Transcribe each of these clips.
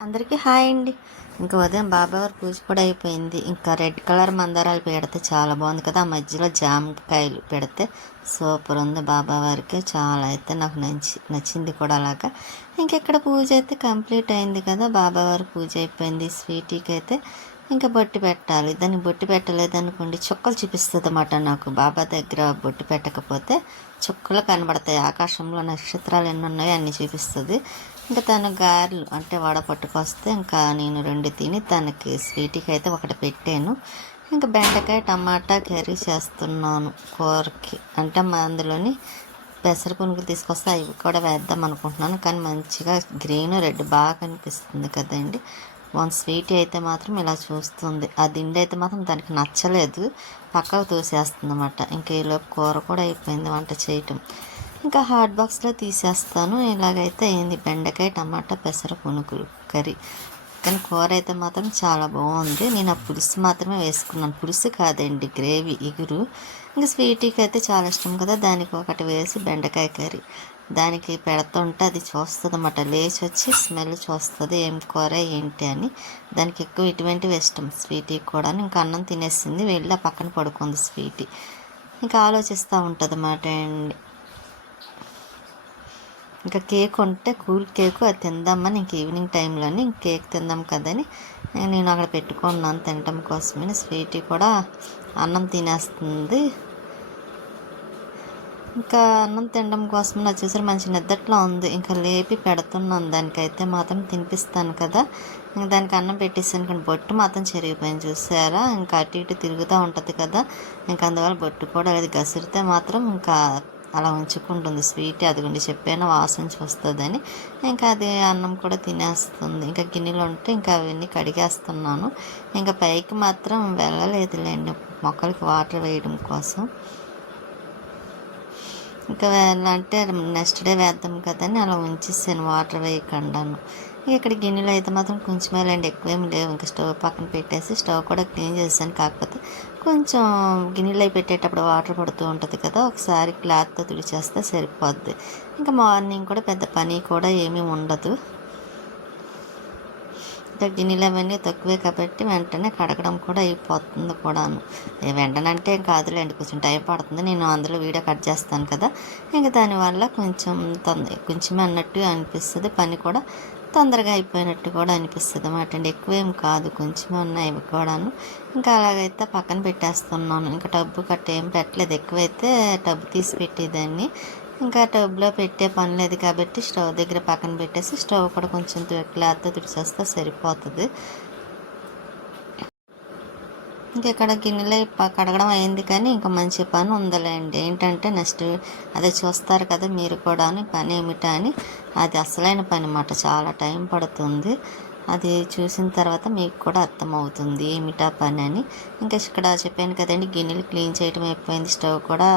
అందరికీ హాయ్ అండి. ఇంకా ఉదయం బాబావారి పూజ కూడా అయిపోయింది. ఇంకా రెడ్ కలర్ మందారాలు పెడితే చాలా బాగుంది కదా. ఆ మధ్యలో జామకాయలు పెడితే సూపర్ ఉంది బాబావారికి చాలా అయితే నాకు నచ్చి నచ్చింది కూడా అలాగా. ఇంకెక్కడ పూజ అయితే కంప్లీట్ అయింది కదా. బాబావారి పూజ అయిపోయింది. స్వీటీకి అయితే ఇంకా బొట్టు పెట్టాలి. దాన్ని బొట్టు పెట్టలేదనుకోండి చుక్కలు చూపిస్తుంది అన్నమాట నాకు. బాబా దగ్గర బొట్టు పెట్టకపోతే చుక్కలు కనబడతాయి. ఆకాశంలో నక్షత్రాలు ఎన్ని ఉన్నాయో అన్ని చూపిస్తుంది. ఇంకా తను గారెలు అంటే వడ పట్టుకొస్తే ఇంకా నేను రెండు తిని తనకి స్వీట్కి అయితే ఒకటి పెట్టాను. ఇంకా బెండకాయ టమాటా కర్రీ చేస్తున్నాను కూరకి. అంటే మా అందులోని పెసర పునుగులు తీసుకొస్తే అవి కూడా వేద్దాం అనుకుంటున్నాను. కానీ మంచిగా గ్రీన్ రెడ్ బాగా కనిపిస్తుంది కదండి. వన్ స్వీట్ అయితే మాత్రం ఇలా చూస్తుంది. ఆ దిండి అయితే మాత్రం దానికి నచ్చలేదు. పక్కకు తోసేస్తుంది అనమాట ఇంకా ఈలోపు కూర కూడా అయిపోయింది వంట చేయటం. ఇంకా హాట్ బాక్స్లో తీసేస్తాను. ఇలాగైతే అయింది బెండకాయ టమాటా పెసర పునుకులు కర్రీ. కానీ కూర అయితే మాత్రం చాలా బాగుంది. నేను ఆ పులుసు మాత్రమే వేసుకున్నాను. పులుసు కాదండి గ్రేవీ ఇగురు. ఇంకా స్వీట్కి అయితే చాలా ఇష్టం కదా. దానికి ఒకటి వేసి బెండకాయ కర్రీ. దానికి పెడుతుంటే అది చూస్తుంది అన్నమాట లేచి వచ్చి స్మెల్ చూస్తుంది. ఏం కూర ఏంటి అని. దానికి ఎక్కువ ఇటువంటివి ఇష్టం. స్వీటీ కూడా. ఇంకా అన్నం తినేసింది. వెళ్ళి ఆ పక్కన పడుకుంది స్వీటీ. ఇంకా ఆలోచిస్తూ ఉంటుంది అన్నమాట అండి. ఇంకా కేక్ ఉంటే కూల్ కేక్ అది తిందామని ఇంక ఈవినింగ్ టైంలోని ఇంక కేక్ తిందాం కదని నేను అక్కడ పెట్టుకున్నాను తినటం కోసమని. స్వీటీ కూడా అన్నం తినేస్తుంది. ఇంకా అన్నం తినడం కోసం వచ్చేసరి మంచి నిద్దట్లో ఉంది. ఇంకా లేపి పెడుతున్నాను దానికైతే మాత్రం తినిపిస్తాను కదా. ఇంకా దానికి అన్నం పెట్టేసాను కానీ బొట్టు మాత్రం చెరిగిపోయింది చూసారా? ఇంకా అటు ఇటు తిరుగుతూ ఉంటుంది కదా. ఇంకా అందువల్ల బొట్టు కూడా అది గసిరితే మాత్రం ఇంకా అలా ఉంచుకుంటుంది. స్వీట్ అదిగోండి చెప్పాను వాసన వస్తుందని. ఇంకా అది అన్నం కూడా తినేస్తుంది. ఇంకా గిన్నెలు ఉంటే ఇంకా అవన్నీ కడిగేస్తున్నాను. ఇంకా పైకి మాత్రం వెళ్ళలేదులేండి. మొక్కలకి వాటర్ వేయడం కోసం. ఇంకా అంటే నెక్స్ట్ డే వేద్దాం కదని అలా ఉంచేసాను వాటర్ వేయకుండాను. ఇక్కడ గిన్నెలు అయితే మాత్రం కొంచెం లేండి ఎక్కువేమి లేవు. ఇంకా స్టవ్ పక్కన పెట్టేసి స్టవ్ కూడా క్లీన్ చేశాను. కాకపోతే కొంచెం గిన్నెలు పెట్టేటప్పుడు వాటర్ పడుతూ ఉంటుంది కదా ఒకసారి క్లాత్తో తుడిచేస్తే సరిపోద్ది. ఇంకా మార్నింగ్ కూడా పెద్ద పని కూడా ఏమీ ఉండదు. ఇంకా గిన్నెలు అవన్నీ తక్కువే కాబట్టి వెంటనే కడగడం కూడా అయిపోతుంది కూడాను. వెంటనే అంటే ఏం కాదులేండి కొంచెం టైం పడుతుంది నేను అందులో వీడియో కట్ చేస్తాను కదా. ఇంకా దానివల్ల కొంచెం తొందర కొంచెం అన్నట్టు అనిపిస్తుంది పని కూడా తొందరగా అయిపోయినట్టు కూడా అనిపిస్తుంది. అన్నమాట అండి. ఎక్కువేం కాదు. కొంచెం ఉన్నాయి ఇవి కూడాను. ఇంకా అలాగైతే పక్కన పెట్టేస్తున్నాను. ఇంకా టబ్బు కట్ట ఏం పెట్టలేదు. ఎక్కువైతే టబ్బు తీసి పెట్టేదాన్ని. ఇంకా టబ్లో పెట్టే పని లేదు కాబట్టి స్టవ్ దగ్గర పక్కన పెట్టేసి స్టవ్ కూడా కొంచెం క్లాత్తో తుడిచేస్తే సరిపోతుంది. ఇంకా ఇక్కడ గిన్నెలు కడగడం అయింది కానీ ఇంకా మంచి పని ఉందిలేండి. ఏంటంటే నెక్స్ట్ అదే చూస్తారు కదా మీరు కూడా పని ఏమిటా అని. అది అసలైన పని అన్నమాట. చాలా టైం పడుతుంది. అది చూసిన తర్వాత మీకు కూడా అర్థమవుతుంది ఏమిటా పని అని. ఇంకా ఇక్కడ చెప్పాను కదండి గిన్నెలు క్లీన్ చేయడం అయిపోయింది. స్టవ్ కూడా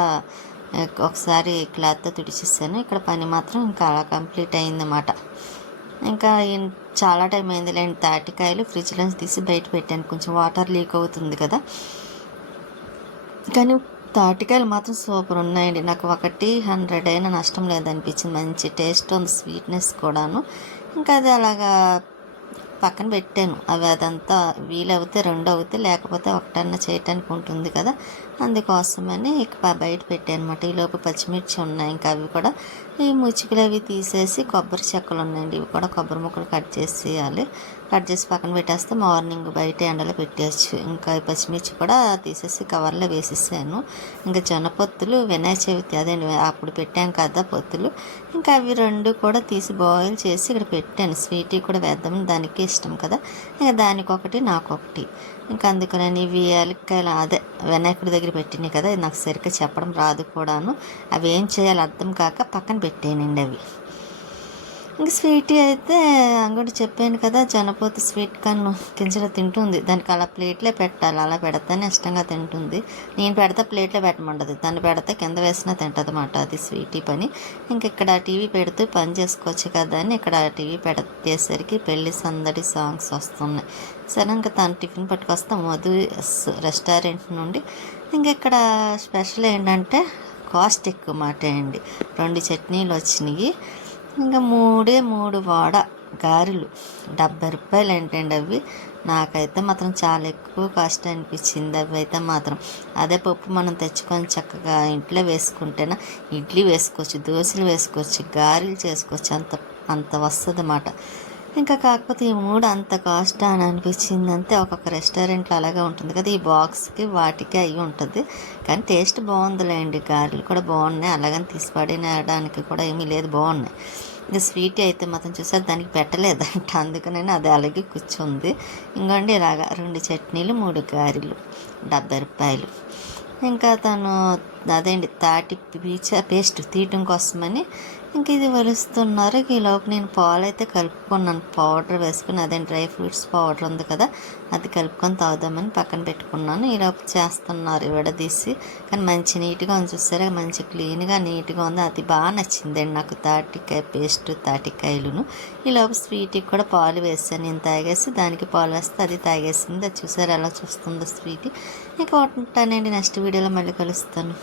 ఒకసారి క్లాత్తో తుడిచేసాను. ఇక్కడ పని మాత్రం ఇంకా అలా కంప్లీట్ అయిందన్నమాట. ఇంకా చాలా టైం అయింది లేండి. తాటికాయలు ఫ్రిడ్జ్లోంచి తీసి బయట పెట్టాను. కొంచెం వాటర్ లీక్ అవుతుంది కదా. కానీ తాటికాయలు మాత్రం సూపర్ ఉన్నాయండి. నాకు ఒకటి హండ్రెడ్ అయినా నష్టం లేదనిపించింది. మంచి టేస్ట్ ఉంది స్వీట్నెస్ కూడాను. ఇంకా అది అలాగా పక్కన పెట్టాను. అవి అదంతా వీలవుతే రెండు అవుతే లేకపోతే ఒకటన్నా చేయటానికి ఉంటుంది కదా. అందుకోసమని ఇక బయట పెట్టాను అనమాట ఈలోపు పచ్చిమిర్చి ఉన్నాయి. ఇంకా అవి కూడా ఈ ముచ్చుకులు అవి తీసేసి కొబ్బరి చెక్కలు ఉన్నాయండి. ఇవి కూడా కొబ్బరి ముక్కలు కట్ చేసేయాలి కట్ చేసి పక్కన పెట్టేస్తే మార్నింగ్ బయట ఎండలో పెట్టేయచ్చు. ఇంకా పచ్చిమిర్చి కూడా తీసేసి కవర్లో వేసేసాను. ఇంకా జొన్న పొత్తులు వినాయక చవితి అదే అప్పుడు పెట్టాం కదా పొత్తులు. ఇంకా అవి రెండు కూడా తీసి బాయిల్ చేసి ఇక్కడ పెట్టాను. స్వీట్ కూడా వేద్దాం దానికి ఇష్టం కదా. ఇంకా దానికి ఒకటి ఇంకా అందుకని ఇవి యాలక్కాయలు అదే వినాయకుడి దగ్గర పెట్టినాయి కదా నాకు సరిగ్గా చెప్పడం రాదు కూడాను. అవి ఏం చేయాలో అర్థం కాక పక్కన పెట్టానండి అవి. ఇంకా స్వీట్ అయితే అంగడి చెప్పాను కదా జనపోతే స్వీట్ కన్ను కించలో తింటుంది. దానికి అలా ప్లేట్లో పెట్టాలి. అలా పెడితేనే ఇష్టంగా తింటుంది. నేను పెడితే ప్లేట్లో పెట్టమండదు దాన్ని పెడితే కింద వేసినా తింటుంది అన్నమాట అది స్వీటీ పని. ఇంక ఇక్కడ టీవీ పెడుతూ పని చేసుకోవచ్చు కదా అని ఇక్కడ టీవీ పెడేసరికి పెళ్ళి సందడి సాంగ్స్ వస్తున్నాయి. సరే ఇంకా తను టిఫిన్ పట్టుకొస్తే మధు రెస్టారెంట్ నుండి ఇంకా ఇక్కడ స్పెషల్ ఏంటంటే కాస్ట్ ఎక్కువ మాట అండి. రెండు చట్నీలు వచ్చినాయి. ఇంకా మూడే మూడు వాడ గారెలు. డెబ్బై రూపాయలు ఏంటండి అవి? నాకైతే మాత్రం చాలా ఎక్కువ కాస్ట్ అనిపించింది అవి అయితే మాత్రం. అదే పప్పు మనం తెచ్చుకొని చక్కగా ఇంట్లో వేసుకుంటేనా ఇడ్లీ వేసుకోవచ్చు దోశలు వేసుకోవచ్చు గారెలు చేసుకోవచ్చు అంత అంత వస్తుంది అన్నమాట ఇంకా కాకపోతే ఈ మూడు అంత కాస్ట్ అని అనిపించింది అంతే ఒక్కొక్క రెస్టారెంట్లో అలాగే ఉంటుంది కదా ఈ బాక్స్కి వాటికి అయి ఉంటుంది. కానీ టేస్ట్ బాగుందిలేండి గారెలు కూడా బాగున్నాయి అలాగని తీసిపడినడానికి కూడా ఏమీ లేదు బాగున్నాయి. ఇంకా స్వీట్ అయితే మాత్రం చూసారు దానికి పెట్టలేదంట అందుకనే అది అలాగే కూర్చుంది. ఇంకోండి ఇలాగా రెండు చట్నీలు మూడు గారెలు డెబ్బై రూపాయలు. ఇంకా తను అదేంటి తాటి పీచ పేస్ట్ తీయటం కోసమని ఇంక ఇది వలుస్తున్నారు ఈ లోపు నేను పాలు అయితే కలుపుకున్నాను. పౌడర్ వేసుకుని అదే డ్రై ఫ్రూట్స్ పౌడర్ ఉంది కదా అది కలుపుకొని తాగుదామని పక్కన పెట్టుకున్నాను. ఈ లోపు చేస్తున్నారు విడదీసి కానీ మంచి నీట్గా ఉంది చూసారా మంచి క్లీన్గా నీట్గా ఉంది. అది బాగా నచ్చిందండి నాకు తాటికాయ పేస్ట్ తాటికాయలును. ఈ లోపు స్వీట్కి కూడా పాలు వేసాను. నేను తాగేసి దానికి పాలు వేస్తే అది తాగేసింది. అది చూసారు ఎలా చూస్తుందో స్వీట్. ఇంకా ఉంటానండి నెక్స్ట్ వీడియోలో మళ్ళీ కలుస్తాను.